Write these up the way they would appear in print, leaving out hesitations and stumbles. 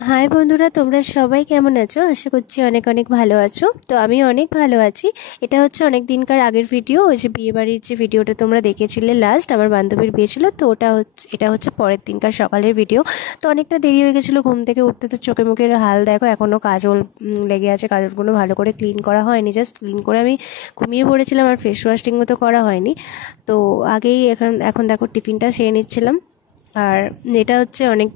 High বন্ধুরা, তোমরা সবাই কেমন আছো? আশা করছি অনেক অনেক ভালো আছো। তো আমি অনেক ভালো আছি। এটা হচ্ছে অনেক দিনকার আগের ভিডিও। ওই যে বিয়েবাড়ির যে ভিডিওটা তোমরা দেখেছিলে লাস্ট, আমার বান্ধবীর বিয়ে ছিল, তো এটা হচ্ছে পরের দিনকার সকালের ভিডিও। তো অনেকটা দেরি হয়ে গেছিলো ঘুম থেকে উঠতে। তো চোখে মুখের হাল দেখো, এখনও কাজল লেগে আছে। কাজলগুলো ভালো করে ক্লিন করা হয়নি, জাস্ট ক্লিন করে আমি ঘুমিয়ে পড়েছিলাম, আর ফেস ওয়াশ ঠিক মতো করা হয়নি। তো আগেই এখন দেখো টিফিনটা সেরে নিচ্ছিলাম। আর এটা হচ্ছে অনেক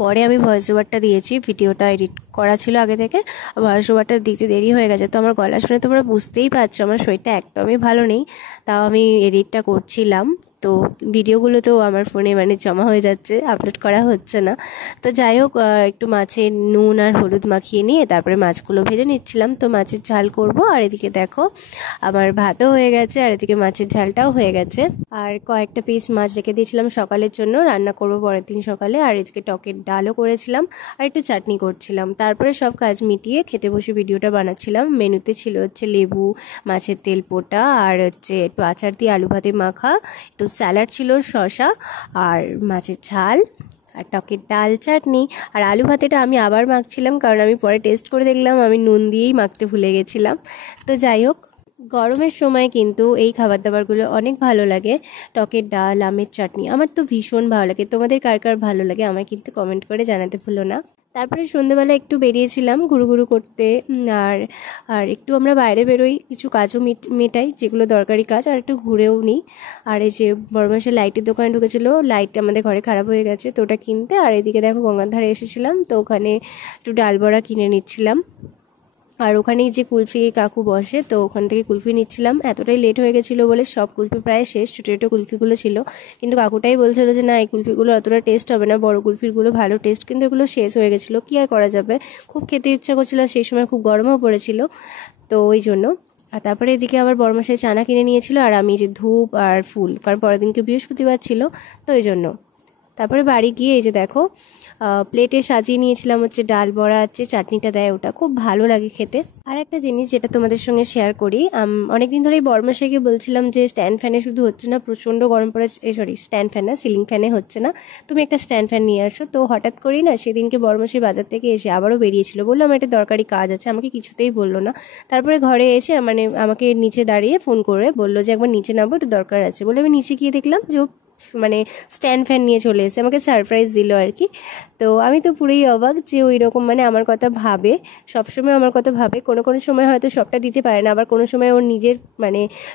পরে আমি ভয়েস ওভারটা দিয়েছি, ভিডিওটা এডিট করা ছিল আগে থেকে। ভয়েস ওভারটা দিতে দেরি হয়ে গেছে, তো আমার গলা শুনে তোমরা বুঝতেই পারছো আমার শরীরটা একদমই ভালো নেই। তাও আমি এডিটটা করছিলাম, তো ভিডিওগুলো তো আমার ফোনে জমা হয়ে যাচ্ছে, আপলোড করা হচ্ছে না। তো যাই হোক, একটু মাছে নুন আর হলুদ মাখিয়ে নিয়ে তারপরে মাছগুলো ভেজে নিচ্ছিলাম। তো মাছের ঝাল করব, আর এদিকে দেখো আমার ভাতও হয়ে গেছে, আর এদিকে মাছের ঝালটাও হয়ে গেছে। আর কয়েকটা পিস মাছ রেখে দিয়েছিলাম সকালের জন্য, রান্না করব পরের দিন সকালে। আর এদিকে টকের ডালও করেছিলাম, আর একটু চাটনি করছিলাম। তারপরে সব কাজ মিটিয়ে খেতে বসে ভিডিওটা বানাচ্ছিলাম। মেনুতে ছিল হচ্ছে লেবু, মাছের তেল পোটা, আর হচ্ছে একটু আচার দিয়ে আলু ভাতে মাখা, একটু স্যালাড ছিল, শসা, আর মাছের ঝাল, আর টকের ডাল, চাটনি। আর আলু ভাতেটা আমি আবার মাখছিলাম, কারণ আমি পরে টেস্ট করে দেখলাম আমি নুন দিয়েই মাখতে ভুলে গেছিলাম। তো যাই হোক, গরমের সময় কিন্তু এই খাবার দাবারগুলো অনেক ভালো লাগে। টকের ডাল, আমের চাটনি আমার তো ভীষণ ভালো লাগে। তোমাদের কার কার ভালো লাগে আমায় কিন্তু কমেন্ট করে জানাতে ভুলো না। তারপরে সন্ধ্যেবেলা একটু বেরিয়েছিলাম ঘুরু করতে। আর আর একটু আমরা বাইরে বেরোই, কিছু কাজও মেটাই যেগুলো দরকারি কাজ, আর একটু ঘুরেও নিই। আর এই যে বড় মাসে লাইটের দোকানে ঢুকেছিল, লাইট আমাদের ঘরে খারাপ হয়ে গেছে, তো ওটা কিনতে। আর এদিকে দেখো গঙ্গার ধারে এসেছিলাম, তো ওখানে একটু ডাল বড়া কিনে নিচ্ছিলাম। আর ওখানেই যে কুলফি কাকু বসে, তো ওখান থেকে কুলফি নিচ্ছিলাম। এতটাই লেট হয়ে গেছিলো বলে সব কুলফি প্রায় শেষ, ছোটো ছোটো কুলফিগুলো ছিল। কিন্তু কাকুটাই বলছিল যে না, এই কুলফিগুলো অতটা টেস্ট হবে না, বড় কুলফিগুলো ভালো টেস্ট। কিন্তু এগুলো শেষ হয়ে গেছিলো, কী আর করা যাবে। খুব খেতে ইচ্ছা করছিল, সেই সময় খুব গরমও পড়েছিল, তো ওই জন্য। আর তারপরে এদিকে আবার বড়মশাই চানা কিনে নিয়েছিল, আর আমি যে ধূপ আর ফুল, কারণ পরের দিনকে বৃহস্পতিবার ছিল, তো ওই জন্য। তারপরে বাড়ি গিয়ে এই যে দেখো প্লেটে সাজিয়ে নিয়েছিলাম হচ্ছে ডাল বড়া, আছে চাটনিটা দেয়, ওটা খুব ভালো লাগে খেতে। আর একটা জিনিস যেটা তোমাদের সঙ্গে শেয়ার করি, অনেকদিন ধরেই বর্মাশাইকে বলছিলাম যে স্ট্যান্ড ফ্যানে শুধু হচ্ছে না, প্রচণ্ড গরম পড়ে, স্ট্যান্ড ফ্যান না, সিলিং ফ্যানে হচ্ছে না, তুমি একটা স্ট্যান্ড ফ্যান নিয়ে আসো। তো হঠাৎ করেই না সেদিনকে বর্মাশাই বাজার থেকে এসে আবারও বেরিয়েছিল, বললো আমার একটা দরকারি কাজ আছে, আমাকে কিছুতেই বললো না। তারপরে ঘরে এসে আমাকে নিচে দাঁড়িয়ে ফোন করে বললো যে একবার নিচে নামবো, একটু দরকার আছে বলে আমি নিচে গিয়ে দেখলাম যে ও স্ট্যান্ড ফ্যান নিয়ে চলে এসে আমাকে সারপ্রাইজ দিল আর কি। তো আমি তো পুরোই অবাক যে ওই রকম আমার কথা ভাবে, সবসময় আমার কথা ভাবে। কোনো কোনো সময় হয়তো সবটা দিতে পারে না, আবার কোনো সময় ওর নিজের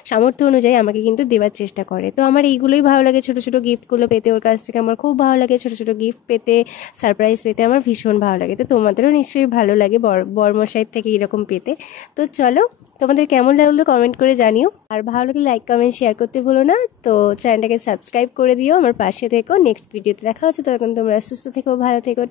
সামর্থ্য অনুযায়ী আমাকে কিন্তু দেওয়ার চেষ্টা করে। তো আমার এইগুলোই ভালো লাগে, ছোটো ছোটো গিফটগুলো পেতে ওর কাছ থেকে আমার খুব ভালো লাগে। ছোটো ছোটো গিফট পেতে, সারপ্রাইজ পেতে আমার ভীষণ ভালো লাগে। তো তোমাদেরও নিশ্চয়ই ভালো লাগে বর্মশাইয়ের থেকে এরকম পেতে। তো চলো, তোমাদের কেমন লাগলো কমেন্ট করে জানিও, আর ভালো লাগলে লাইক কমেন্ট শেয়ার করতে ভুলো না। তো চ্যানেলটাকে সাবস্ক্রাইব করে দিও, আমার পাশে থেকো। নেক্সট ভিডিওতে দেখা হচ্ছে, তখন তোমরা সুস্থ থেকো, ভালো থেকো।